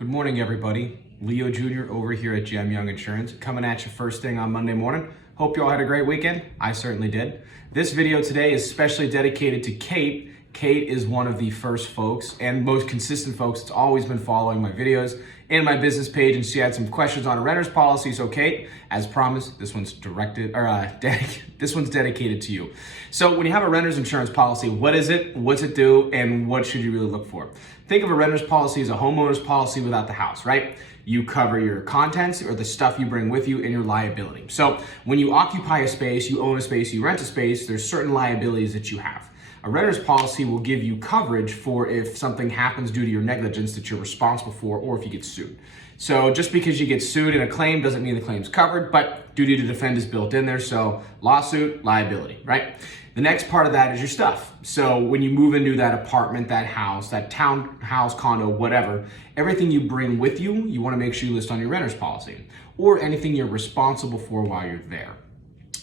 Good morning, everybody. Leo Jr. over here at Jem Young Insurance, coming at you first thing on Monday morning. Hope you all had a great weekend. I certainly did. This video today is specially dedicated to Kate. Kate is one of the first folks and most consistent folks that's always been following my videos and my business page, and she had some questions on a renter's policy. So Kate, as promised, this one's dedicated to you. So when you have a renter's insurance policy, what is it, what's it do, and what should you really look for? Think of a renter's policy as a homeowner's policy without the house, right? You cover your contents or the stuff you bring with you and your liability. So when you occupy a space, you own a space, you rent a space, there's certain liabilities that you have. A renter's policy will give you coverage for if something happens due to your negligence that you're responsible for, or if you get sued. So just because you get sued in a claim doesn't mean the claim's covered, but duty to defend is built in there. So lawsuit, liability, right? The next part of that is your stuff. So when you move into that apartment, that house, that townhouse, condo, whatever, everything you bring with you, you want to make sure you list on your renter's policy, or anything you're responsible for while you're there.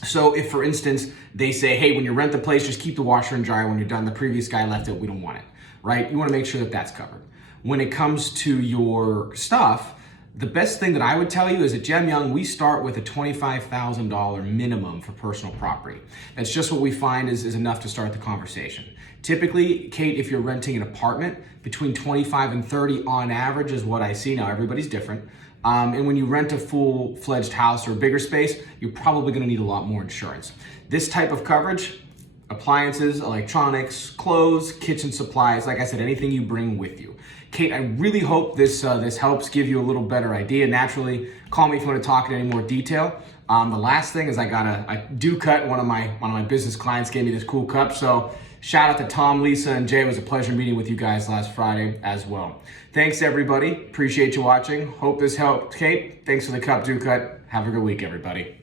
So if, for instance, they say, hey, when you rent the place, just keep the washer and dryer. When you're done, the previous guy left it, we don't want it, right? You want to make sure that that's covered. When it comes to your stuff, the best thing that I would tell you is at Jem Young, we start with a $25,000 minimum for personal property. That's just what we find is enough to start the conversation. Typically, Kate, if you're renting an apartment, between 25 and 30 on average is what I see. Now, everybody's different. And when you rent a full-fledged house or a bigger space, you're probably gonna need a lot more insurance. This type of coverage, appliances, electronics, clothes, kitchen supplies, like I said, anything you bring with you. Kate, I really hope this helps give you a little better idea. Naturally, call me if you want to talk in any more detail. The last thing is I do cut. One of my business clients gave me this cool cup. So shout out to Tom, Lisa, and Jay. It was a pleasure meeting with you guys last Friday as well. Thanks, everybody. Appreciate you watching. Hope this helped. Kate, thanks for the cup, do cut. Have a good week, everybody.